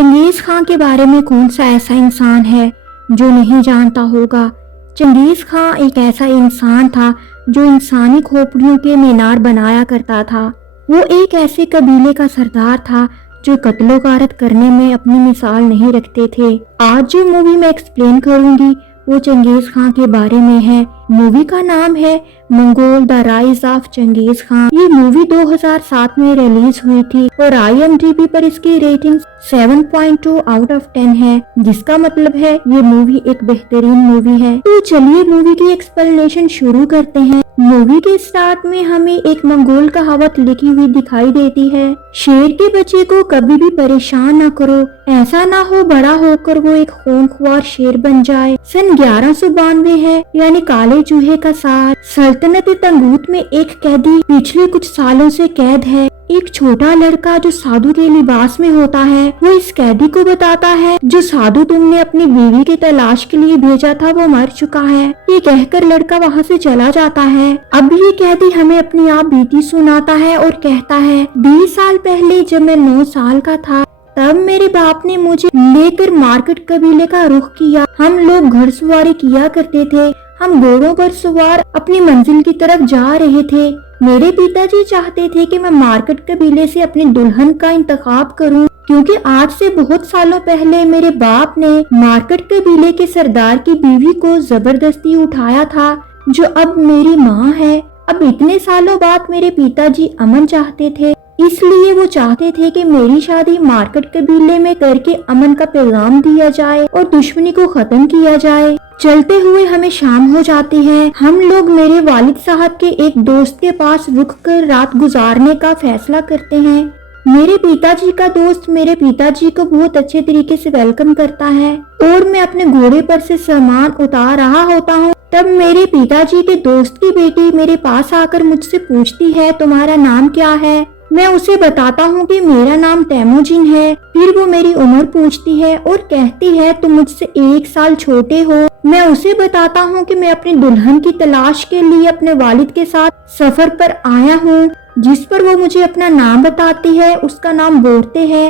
Genghis खां के बारे में कौन सा ऐसा इंसान है जो नहीं जानता होगा। चंगेज खां एक ऐसा इंसान था जो इंसानी खोपड़ियों के मीनार बनाया करता था। वो एक ऐसे कबीले का सरदार था जो कत्लो गारत करने में अपनी मिसाल नहीं रखते थे। आज जो मूवी मैं एक्सप्लेन करूंगी वो चंगेज खां के बारे में है। मूवी का नाम है Mongol the rise of Genghis Khan. ये मूवी 2007 में रिलीज हुई थी और IMDb पर इसकी रेटिंग 7.2 आउट ऑफ 10 है, जिसका मतलब है ये मूवी एक बेहतरीन मूवी है। तो चलिए मूवी की एक्सप्लेनेशन शुरू करते हैं। मूवी के स्टार्ट में हमें एक मंगोल कहावत लिखी हुई दिखाई देती है, शेर के बच्चे को कभी भी परेशान न करो, ऐसा ना हो बड़ा होकर वो एक खूंखार शेर बन जाए। सन 1192 है, यानी काले चूहे का साल। सल्तनत तंगूत में एक कैदी पिछले कुछ सालों से कैद है। एक छोटा लड़का जो साधु के लिबास में होता है वो इस कैदी को बताता है जो साधु तुमने अपनी बीवी की तलाश के लिए भेजा था वो मर चुका है। ये कहकर लड़का वहाँ से चला जाता है। अब ये कैदी हमें अपनी आप बीती सुनाता है और कहता है 20 साल पहले जब मैं 9 साल का था तब मेरे बाप ने मुझे लेकर मार्केट कबीले का रुख किया। हम लोग घुड़सवारी किया करते थे। हम घोड़ों पर सवार अपनी मंजिल की तरफ जा रहे थे। मेरे पिताजी चाहते थे कि मैं मार्केट कबीले से अपनी दुल्हन का इंतखाब करूं, क्योंकि आज से बहुत सालों पहले मेरे बाप ने मार्केट कबीले के सरदार की बीवी को जबरदस्ती उठाया था, जो अब मेरी माँ है। अब इतने सालों बाद मेरे पिताजी अमन चाहते थे, इसलिए वो चाहते थे कि मेरी शादी मार्केट कबीले में करके अमन का पैगाम दिया जाए और दुश्मनी को खत्म किया जाए। चलते हुए हमें शाम हो जाती है। हम लोग मेरे वालिद साहब के एक दोस्त के पास रुक कर रात गुजारने का फैसला करते हैं। मेरे पिताजी का दोस्त मेरे पिताजी को बहुत अच्छे तरीके से वेलकम करता है और मैं अपने घोड़े पर से सामान उतार रहा होता हूँ। तब मेरे पिताजी के दोस्त की बेटी मेरे पास आकर मुझसे पूछती है तुम्हारा नाम क्या है। मैं उसे बताता हूँ कि मेरा नाम तैमोजिन है। फिर वो मेरी उम्र पूछती है और कहती है तुम मुझसे 1 साल छोटे हो। मैं उसे बताता हूँ कि मैं अपनी दुल्हन की तलाश के लिए अपने वालिद के साथ सफर पर आया हूँ, जिस पर वो मुझे अपना नाम बताती है। उसका नाम बोरते है।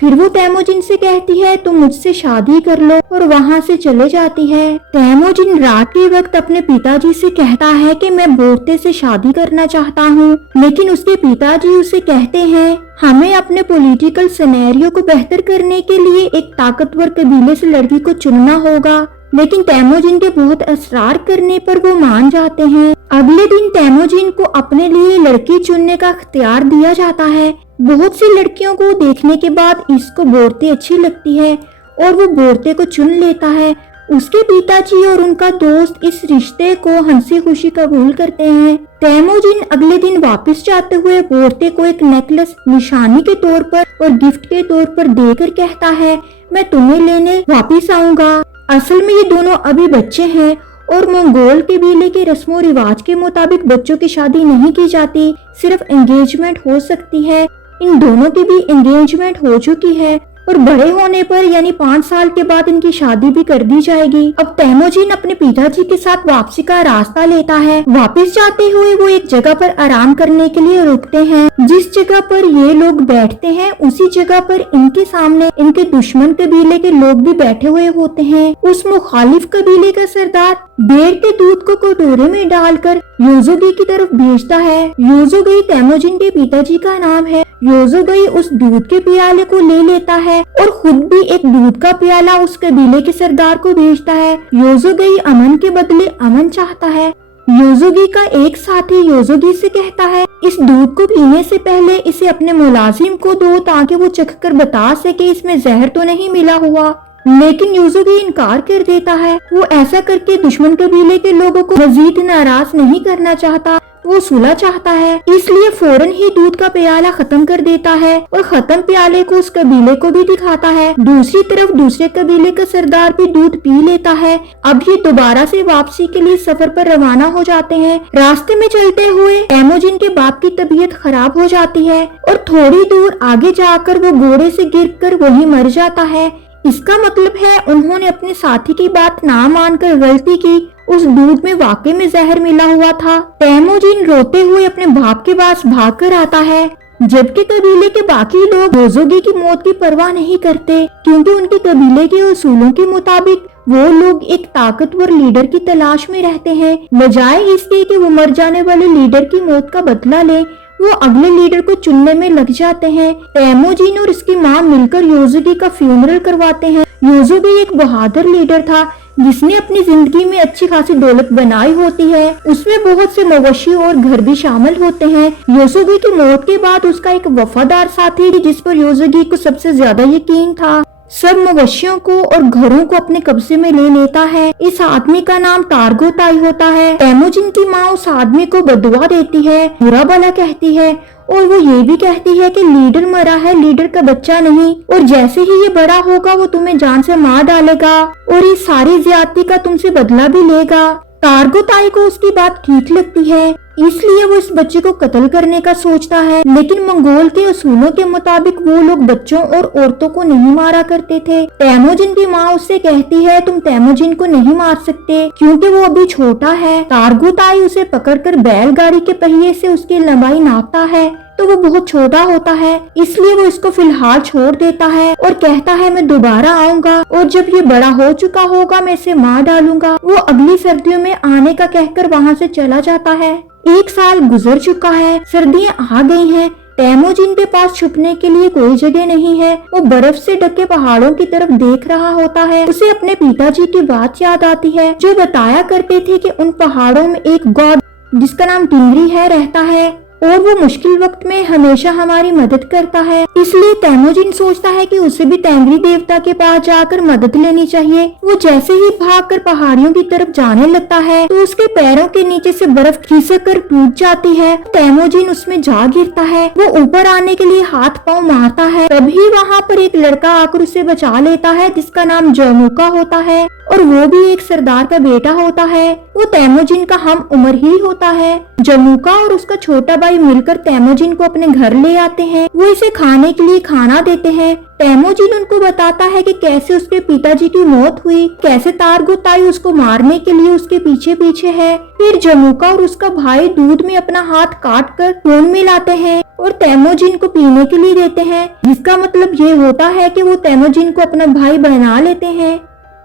फिर वो तैमोजिन से कहती है तुम मुझसे शादी कर लो और वहाँ से चले जाती है। तैमोजिन रात के वक्त अपने पिताजी से कहता है कि मैं बोरते से शादी करना चाहता हूँ, लेकिन उसके पिताजी उसे कहते हैं हमें अपने पॉलिटिकल सिनेरियो को बेहतर करने के लिए एक ताकतवर कबीले से लड़की को चुनना होगा। लेकिन तैमोजिन के बहुत असरार करने पर वो मान जाते हैं। अगले दिन तैमोजिन को अपने लिए लड़की चुनने का इख्तियार दिया जाता है। बहुत सी लड़कियों को देखने के बाद इसको बोरते अच्छी लगती है और वो बोरते को चुन लेता है। उसके पिताजी और उनका दोस्त इस रिश्ते को हंसी खुशी कबूल करते हैं। तैमोजिन अगले दिन वापस जाते हुए बोरते को एक नेकलेस निशानी के तौर पर और गिफ्ट के तौर पर देकर कहता है मैं तुम्हें लेने वापस आऊंगा। असल में ये दोनों अभी बच्चे हैं और मंगोल कबीले के रस्मों रिवाज के मुताबिक बच्चों की शादी नहीं की जाती, सिर्फ एंगेजमेंट हो सकती है। इन दोनों की भी एंगेजमेंट हो चुकी है और बड़े होने पर यानी 5 साल के बाद इनकी शादी भी कर दी जाएगी। अब तैमोजिन अपने पिताजी के साथ वापसी का रास्ता लेता है। वापस जाते हुए वो एक जगह पर आराम करने के लिए रुकते हैं। जिस जगह पर ये लोग बैठते हैं उसी जगह पर इनके सामने इनके दुश्मन कबीले के लोग भी बैठे हुए होते हैं। उस मुखालिफ कबीले का सरदार भेड़ के दूध को कटोरे में डालकर योजोगी की तरफ भेजता है। योजोगी तैमोजिन के पिताजी का नाम है। योजोगी उस दूध के प्याले को ले लेता है और खुद भी एक दूध का प्याला उस कबीले के सरदार को भेजता है। योजोगी अमन के बदले अमन चाहता है। योजोगी का एक साथी योजोगी से कहता है इस दूध को पीने से पहले इसे अपने मुलाजिम को दो ताकि वो चखकर बता सके इसमें जहर तो नहीं मिला हुआ। लेकिन योजोगी इनकार कर देता है। वो ऐसा करके दुश्मन कबीले के लोगों को मजीद नाराज नहीं करना चाहता, वो सुलह चाहता है, इसलिए फौरन ही दूध का प्याला खत्म कर देता है और खत्म प्याले को उस कबीले को भी दिखाता है। दूसरी तरफ दूसरे कबीले का सरदार भी दूध पी लेता है। अब ये दोबारा से वापसी के लिए सफर पर रवाना हो जाते हैं। रास्ते में चलते हुए तैमोजिन के बाप की तबीयत खराब हो जाती है और थोड़ी दूर आगे जाकर वो घोड़े से गिरकर वहीं मर जाता है। इसका मतलब है उन्होंने अपने साथी की बात ना मानकर गलती की। उस दूध में वाकई में जहर मिला हुआ था। तैमोजिन रोते हुए अपने बाप के पास भाग कर आता है। जबकि कबीले के बाकी लोग योजोगी की मौत की परवाह नहीं करते, क्योंकि उनके कबीले के उसूलों के मुताबिक वो लोग एक ताकतवर लीडर की तलाश में रहते हैं। बजाय इसके कि वो मर जाने वाले लीडर की मौत का बदला ले, वो अगले लीडर को चुनने में लग जाते हैं। तेमोजिन और उसकी माँ मिलकर योजोगी का फ्यूनरल करवाते हैं। योजोगी एक बहादुर लीडर था जिसने अपनी जिंदगी में अच्छी खासी दौलत बनाई होती है। उसमें बहुत से मवेशी और घर भी शामिल होते हैं। योजोगी की मौत के बाद उसका एक वफादार साथी जिस पर योजोगी को सबसे ज्यादा यकीन था, सब मवेशियों को और घरों को अपने कब्जे में ले लेता है। इस आदमी का नाम तारगोताई होता है। तेमोजिन की माँ उस आदमी को बददुआ देती है, बुरा भला कहती है, और वो ये भी कहती है कि लीडर मरा है, लीडर का बच्चा नहीं, और जैसे ही ये बड़ा होगा वो तुम्हें जान से मार डालेगा और इस सारी ज्यादती का तुमसे बदला भी लेगा। तारगोताई को उसकी बात ठीक लगती है, इसलिए वो इस बच्चे को कत्ल करने का सोचता है। लेकिन मंगोल के उसूलों के मुताबिक वो लोग बच्चों और औरतों को नहीं मारा करते थे। तेमोजिन की माँ उससे कहती है तुम तेमोजिन को नहीं मार सकते क्योंकि वो अभी छोटा है। तारगोताई उसे पकड़कर बैलगाड़ी के पहिए से उसकी लंबाई नापता है तो वो बहुत छोटा होता है, इसलिए वो इसको फिलहाल छोड़ देता है और कहता है मैं दोबारा आऊंगा और जब ये बड़ा हो चुका होगा मैं इसे मार डालूंगा। वो अगली सर्दियों में आने का कहकर वहाँ से चला जाता है। 1 साल गुजर चुका है, सर्दियाँ आ गई हैं। तेमोजिन के पास छुपने के लिए कोई जगह नहीं है। वो बर्फ से ढके पहाड़ों की तरफ देख रहा होता है। उसे अपने पिताजी की बात याद आती है जो बताया करते थे कि उन पहाड़ों में एक गॉड जिसका नाम टिंगरी है रहता है और वो मुश्किल वक्त में हमेशा हमारी मदद करता है। इसलिए तेमोजिन सोचता है कि उसे भी तेंगरी देवता के पास जाकर मदद लेनी चाहिए। वो जैसे ही भागकर पहाड़ियों की तरफ जाने लगता है तो उसके पैरों के नीचे से बर्फ खिसक कर टूट जाती है। तेमोजिन उसमें जा गिरता है। वो ऊपर आने के लिए हाथ पांव मारता है, तभी वहाँ पर एक लड़का आकर उसे बचा लेता है जिसका नाम जमुका होता है और वो भी एक सरदार का बेटा होता है। वो तेमोजिन का हम उम्र ही होता है। जमुका और उसका छोटा भाई मिलकर तेमोजिन को अपने घर ले आते हैं। वो इसे खाने के लिए खाना देते हैं। तेमोजिन उनको बताता है कि कैसे उसके पिताजी की मौत हुई, कैसे तारगोताई उसको मारने के लिए उसके पीछे पीछे है। फिर जमुका और उसका भाई दूध में अपना हाथ काट कर खून मिलाते हैं और तेमोजिन को पीने के लिए देते हैं, जिसका मतलब ये होता है कि वो तेमोजिन को अपना भाई बना लेते हैं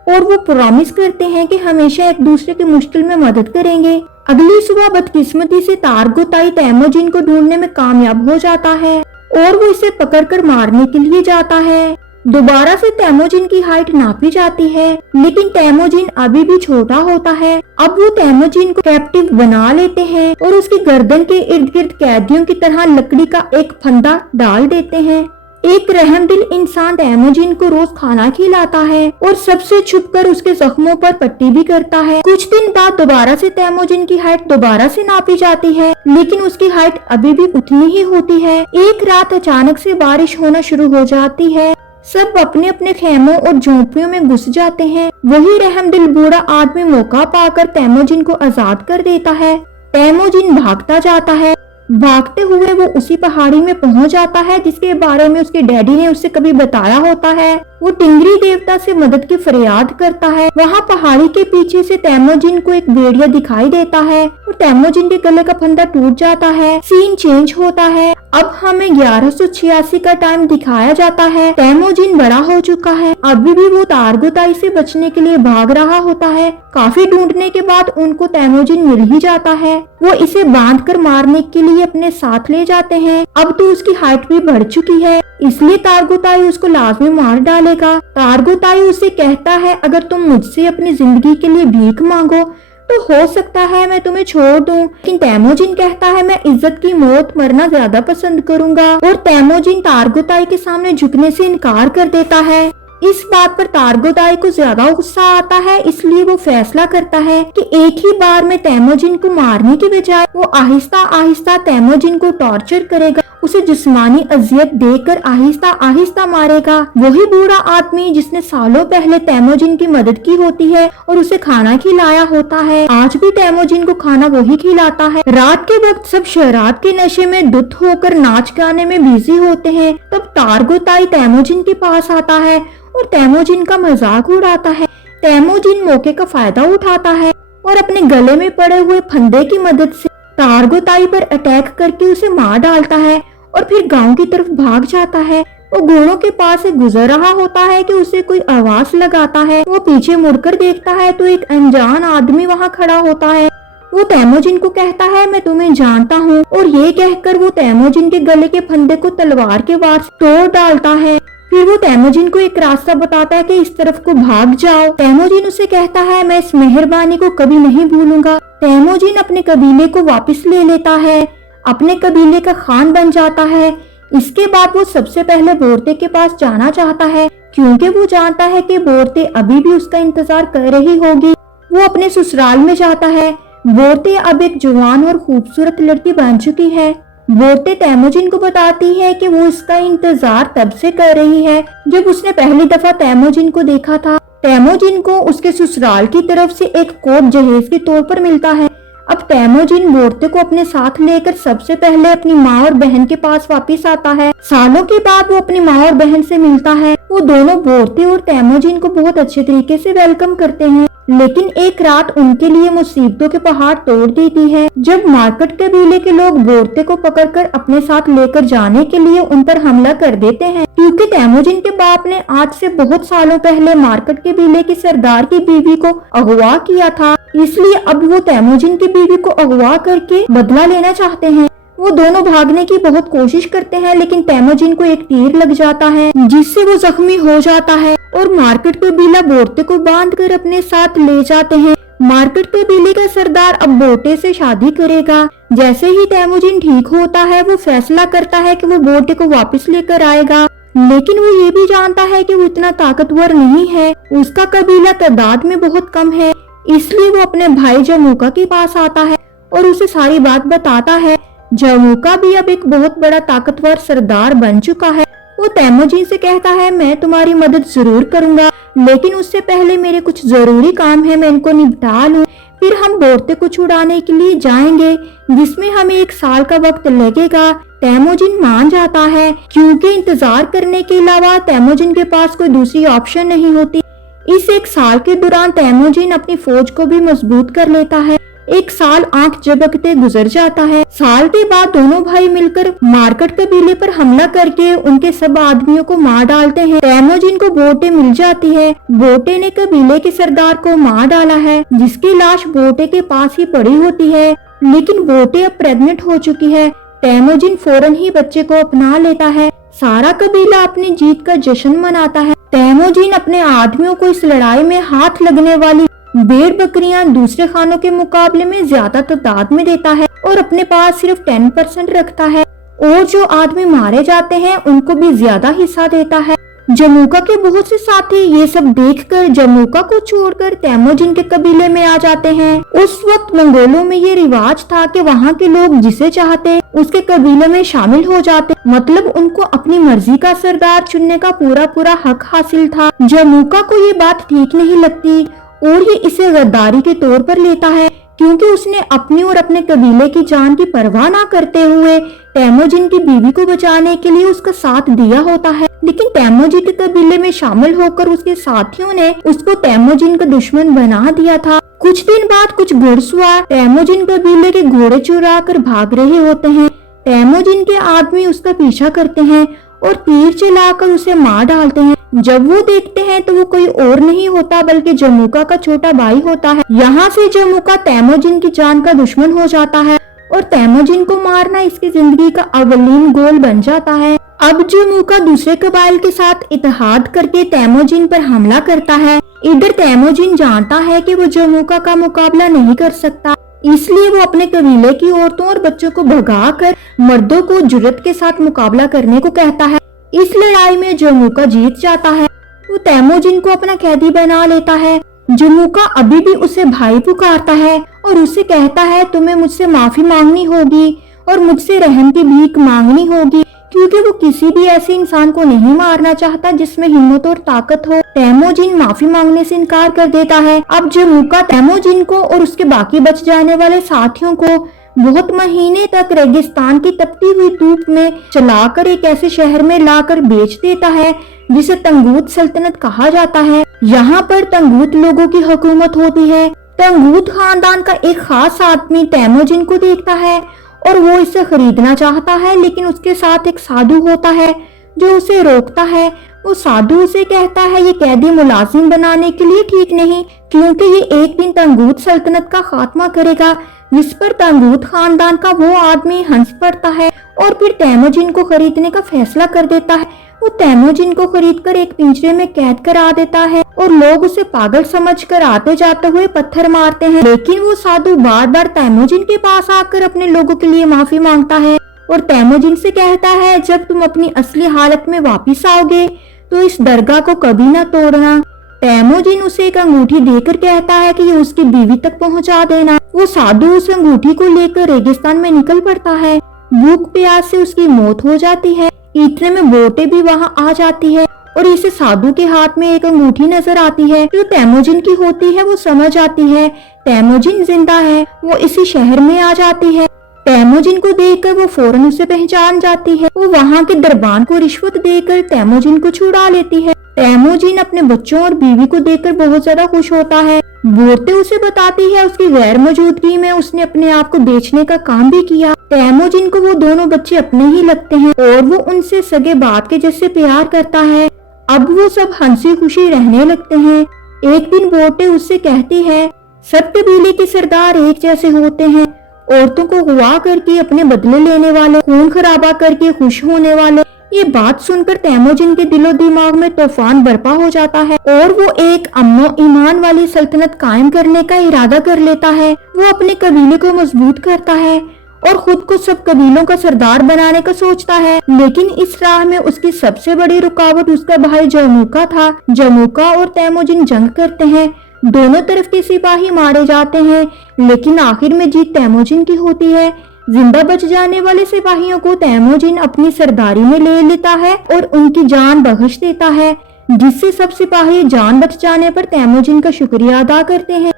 और वो प्रॉमिस करते हैं कि हमेशा एक दूसरे की मुश्किल में मदद करेंगे। अगली सुबह बदकिस्मती से तारगोताई तेमोजिन को ढूंढने में कामयाब हो जाता है और वो इसे पकड़कर मारने के लिए जाता है। दोबारा से तेमोजिन की हाइट नापी जाती है, लेकिन तेमोजिन अभी भी छोटा होता है। अब वो तेमोजिन को कैप्टिव बना लेते हैं और उसकी गर्दन के इर्द गिर्द कैदियों की तरह लकड़ी का एक फंदा डाल देते हैं। एक रहमदिल इंसान तेमोजिन को रोज खाना खिलाता है और सबसे छुपकर उसके जख्मों पर पट्टी भी करता है। कुछ दिन बाद दोबारा से तेमोजिन की हाइट दोबारा से नापी जाती है, लेकिन उसकी हाइट अभी भी उतनी ही होती है। एक रात अचानक से बारिश होना शुरू हो जाती है। सब अपने अपने खेमों और झोंपड़ियों में घुस जाते हैं। वही रहमदिल बूढ़ा आदमी मौका पाकर तेमोजिन को आजाद कर देता है। तेमोजिन भागता जाता है। भागते हुए वो उसी पहाड़ी में पहुंच जाता है जिसके बारे में उसके डैडी ने उसे कभी बताया होता है। वो टिंगरी देवता से मदद की फरियाद करता है। वहाँ पहाड़ी के पीछे से तेमोजिन को एक भेड़िया दिखाई देता है और तेमोजिन के गले का फंदा टूट जाता है। सीन चेंज होता है। अब हमें 1186 का टाइम दिखाया जाता है। तेमोजिन बड़ा हो चुका है। अभी भी वो तारगोताई से बचने के लिए भाग रहा होता है। काफी ढूंढने के बाद उनको तेमोजिन मिल ही जाता है। वो इसे बांधकर मारने के लिए अपने साथ ले जाते हैं। अब तो उसकी हाइट भी बढ़ चुकी है, इसलिए तारगोताई उसको लाजमी मार डालेगा। तारगोताई उसे कहता है अगर तुम मुझसे अपनी जिंदगी के लिए भीख मांगो तो हो सकता है मैं तुम्हें छोड़ दूं, लेकिन तेमोजिन कहता है मैं इज्जत की मौत मरना ज्यादा पसंद करूंगा और तेमोजिन तारगोताई के सामने झुकने से इनकार कर देता है। इस बात पर तारगोताई को ज्यादा गुस्सा आता है, इसलिए वो फैसला करता है कि एक ही बार में तेमोजिन को मारने की बजाय वो आहिस्ता आहिस्ता तेमोजिन को टॉर्चर करेगा, उसे जिस्मानी अजियत देकर आहिस्ता आहिस्ता मारेगा। वही बूढ़ा आदमी जिसने सालों पहले तेमोजिन की मदद की होती है और उसे खाना खिलाया होता है, आज भी तेमोजिन को खाना वही खिलाता है। रात के वक्त सब शराब के नशे में धुत होकर नाच गाने में बिजी होते हैं। तब तारगोताई तेमोजिन के पास आता है और तेमोजिन का मजाक उड़ाता है। तेमोजिन मौके का फायदा उठाता है और अपने गले में पड़े हुए फंदे की मदद से तारगोताई पर अटैक करके उसे मार डालता है और फिर गांव की तरफ भाग जाता है। वो घोड़ों के पास से गुजर रहा होता है कि उसे कोई आवाज लगाता है। वो पीछे मुड़कर देखता है तो एक अनजान आदमी वहाँ खड़ा होता है। वो तेमोजिन को कहता है, मैं तुम्हें जानता हूँ, और ये कहकर वो तेमोजिन के गले के फंदे को तलवार के वार से तोड़ डालता है। फिर वो तेमोजिन को एक रास्ता बताता है कि इस तरफ को भाग जाओ। तेमोजिन उसे कहता है, मैं इस मेहरबानी को कभी नहीं भूलूंगा। तेमोजिन अपने कबीले को वापस ले लेता है, अपने कबीले का खान बन जाता है। इसके बाद वो सबसे पहले बोरते के पास जाना चाहता है, क्योंकि वो जानता है कि बोरते अभी भी उसका इंतजार कर रही होगी। वो अपने ससुराल में जाता है। बोरते अब एक जवान और खूबसूरत लड़की बन चुकी है। बोरते तेमोजिन को बताती है कि वो इसका इंतजार तब से कर रही है जब उसने पहली दफा तेमोजिन को देखा था। तेमोजिन को उसके ससुराल की तरफ से एक कोट जहेज के तौर पर मिलता है। अब तेमोजिन बोरते को अपने साथ लेकर सबसे पहले अपनी माँ और बहन के पास वापस आता है। सालों के बाद वो अपनी माँ और बहन से मिलता है। वो दोनों बोरते और तेमोजिन को बहुत अच्छे तरीके से वेलकम करते हैं, लेकिन एक रात उनके लिए मुसीबतों के पहाड़ तोड़ देती है जब मार्केट कबीले के लोग बोरते को पकड़कर अपने साथ लेकर जाने के लिए उन पर हमला कर देते हैं। क्योंकि तेमोजिन के बाप ने आज से बहुत सालों पहले मार्केट कबीले के सरदार की बीवी को अगवा किया था, इसलिए अब वो तेमोजिन की बीवी को अगवा करके बदला लेना चाहते हैं। वो दोनों भागने की बहुत कोशिश करते हैं, लेकिन तेमोजिन को एक तीर लग जाता है जिससे वो जख्मी हो जाता है और मार्केट कबीला बोरते को बांधकर अपने साथ ले जाते हैं। मार्केट कबीले का सरदार अब बोरते से शादी करेगा। जैसे ही तेमोजिन ठीक होता है, वो फैसला करता है कि वो बोरते को वापस लेकर आएगा, लेकिन वो ये भी जानता है कि वो इतना ताकतवर नहीं है। उसका कबीला तादाद में बहुत कम है, इसलिए वो अपने भाई जमूका के पास आता है और उसे सारी बात बताता है। जमूका भी अब एक बहुत बड़ा ताकतवर सरदार बन चुका है। वो तेमोजिन से कहता है, मैं तुम्हारी मदद जरूर करूंगा, लेकिन उससे पहले मेरे कुछ जरूरी काम है, मैं इनको निपटा लूं। फिर हम बोरते को छुड़ाने के लिए जाएंगे, जिसमें हमें 1 साल का वक्त लगेगा। तेमोजिन मान जाता है, क्योंकि इंतजार करने के अलावा तेमोजिन के पास कोई दूसरी ऑप्शन नहीं होती। इस 1 साल के दौरान तेमोजिन अपनी फौज को भी मजबूत कर लेता है। 1 साल आंख झपकते गुजर जाता है। साल के बाद दोनों भाई मिलकर मार्केट कबीले पर हमला करके उनके सब आदमियों को मार डालते हैं। तेमोजिन को बोटे मिल जाती है। बोटे ने कबीले के सरदार को मार डाला है, जिसकी लाश बोटे के पास ही पड़ी होती है, लेकिन बोटे अब प्रेग्नेंट हो चुकी है। तेमोजिन फौरन ही बच्चे को अपना लेता है। सारा कबीला अपनी जीत का जश्न मनाता है। तेमोजिन अपने आदमियों को इस लड़ाई में हाथ लगने वाली भेड़ बकरियां दूसरे खानों के मुकाबले में ज्यादा तादाद में देता है और अपने पास सिर्फ 10% रखता है, और जो आदमी मारे जाते हैं उनको भी ज्यादा हिस्सा देता है। जमूका के बहुत से साथी ये सब देखकर जमूका को छोड़कर तेमोजिन के कबीले में आ जाते हैं। उस वक्त मंगोलों में ये रिवाज था कि वहाँ के लोग जिसे चाहते उसके कबीले में शामिल हो जाते, मतलब उनको अपनी मर्जी का सरदार चुनने का पूरा हक हासिल था। जमूका को ये बात ठीक नहीं लगती और ये इसे गद्दारी के तौर पर लेता है, क्योंकि उसने अपनी और अपने कबीले की जान की परवाह न करते हुए तेमोजिन की बीवी को बचाने के लिए उसका साथ दिया होता है। लेकिन तेमोजिन के कबीले में शामिल होकर उसके साथियों ने उसको तेमोजिन का दुश्मन बना दिया था। कुछ दिन बाद कुछ घुड़सवार तेमोजिन कबीले के घोड़े चुरा कर भाग रहे होते हैं। तेमोजिन के आदमी उसका पीछा करते हैं और तीर चलाकर उसे मार डालते हैं। जब वो देखते हैं तो वो कोई और नहीं होता बल्कि जमूका का छोटा भाई होता है। यहाँ से जमूका तेमोजिन की जान का दुश्मन हो जाता है और तेमोजिन को मारना इसकी जिंदगी का अवलीन गोल बन जाता है। अब जमूका दूसरे कबाइल के साथ इत्तेहाद करके तेमोजिन पर हमला करता है। इधर तेमोजिन जानता है कि वो जमूका का मुकाबला नहीं कर सकता, इसलिए वो अपने कबीले की औरतों और बच्चों को भगाकर मर्दों को जुर्रत के साथ मुकाबला करने को कहता है। इस लड़ाई में जमूका जीत जाता है। वो तेमोजिन को अपना कैदी बना लेता है। जमूका अभी भी उसे भाई पुकारता है और उसे कहता है, तुम्हें मुझसे माफी मांगनी होगी और मुझसे रहम की भीख मांगनी होगी, क्योंकि वो किसी भी ऐसे इंसान को नहीं मारना चाहता जिसमें हिम्मत और ताकत हो। तेमोजिन माफी मांगने से इनकार कर देता है। अब जमूका तेमोजिन को और उसके बाकी बच जाने वाले साथियों को बहुत महीने तक रेगिस्तान की तपती हुई धूप में चलाकर एक ऐसे शहर में लाकर बेच देता है जिसे तंगूत सल्तनत कहा जाता है। यहाँ पर तंगूत लोगों की हुकूमत होती है। तंगूत खानदान का एक खास आदमी तेमोजिन को देखता है और वो इसे खरीदना चाहता है, लेकिन उसके साथ एक साधु होता है जो उसे रोकता है। वो साधु उसे कहता है ये कैदी मुलाजिम बनाने के लिए ठीक नहीं, क्योंकि ये एक दिन तंगूत सल्तनत का खात्मा करेगा, जिस पर तंगूत खानदान का वो आदमी हंस पड़ता है और फिर तैमूजिन को खरीदने का फैसला कर देता है। वो तैमूजिन को खरीदकर एक पिंजरे में कैद करा देता है और लोग उसे पागल समझकर आते जाते हुए पत्थर मारते हैं, लेकिन वो साधु बार बार तैमूजिन के पास आकर अपने लोगों के लिए माफी मांगता है और तैमूजिन से कहता है जब तुम अपनी असली हालत में वापिस आओगे तो इस दरगाह को कभी ना तोड़ना। तैमूजिन उसे एक अंगूठी देकर कहता है कि ये उसकी बीवी तक पहुंचा देना। वो साधु उस अंगूठी को लेकर रेगिस्तान में निकल पड़ता है। भूख प्यास से उसकी मौत हो जाती है। इतने में बोटें भी वहां आ जाती है और इसे साधु के हाथ में एक अंगूठी नजर आती है जो तैमूजिन की होती है। वो समझ आती है तैमूजिन जिंदा है। वो इसी शहर में आ जाती है। तैमूजिन को देखकर वो फौरन उसे पहचान जाती है। वो वहाँ के दरबान को रिश्वत देकर तैमूजिन को छुड़ा लेती है। तैमूजिन अपने बच्चों और बीवी को देखकर बहुत ज्यादा खुश होता है। बोटे उसे बताती है उसकी गैर मौजूदगी में उसने अपने आप को बेचने का काम भी किया। तैमूजिन को वो दोनों बच्चे अपने ही लगते हैं और वो उनसे सगे बाप के जैसे प्यार करता है। अब वो सब हंसी खुशी रहने लगते हैं। एक दिन बोटे उससे कहती है सब कबीले के सरदार एक जैसे होते हैं, औरतों को हुआ करके अपने बदले लेने वाले, खून खराबा करके खुश होने वाले। ये बात सुनकर तैमूजिन के दिलो दिमाग में तूफान बरपा हो जाता है और वो एक अमनो ईमान वाली सल्तनत कायम करने का इरादा कर लेता है। वो अपने कबीले को मजबूत करता है और खुद को सब कबीलों का सरदार बनाने का सोचता है, लेकिन इस राह में उसकी सबसे बड़ी रुकावट उसका भाई जमूका था। जमूका और तैमूजिन जंग करते हैं। दोनों तरफ के सिपाही मारे जाते हैं, लेकिन आखिर में जीत तैमूजिन की होती है। जिंदा बच जाने वाले सिपाहियों को तैमूजिन अपनी सरदारी में ले लेता है और उनकी जान बख्श देता है, जिससे सब सिपाही जान बच जाने पर तैमूजिन का शुक्रिया अदा करते हैं।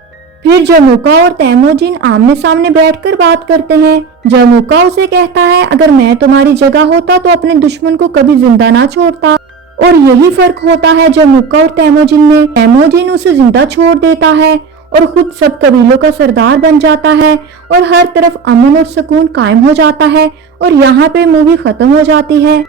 फिर जमूका और तैमूजिन आमने सामने बैठकर बात करते हैं। जमूका उसे कहता है अगर मैं तुम्हारी जगह होता तो अपने दुश्मन को कभी जिंदा ना छोड़ता, और यही फर्क होता है जमूका और तैमूजिन में। तैमूजिन उसे जिंदा छोड़ देता है और खुद सब कबीलों का सरदार बन जाता है और हर तरफ अमन और सुकून कायम हो जाता है और यहाँ पे मूवी खत्म हो जाती है।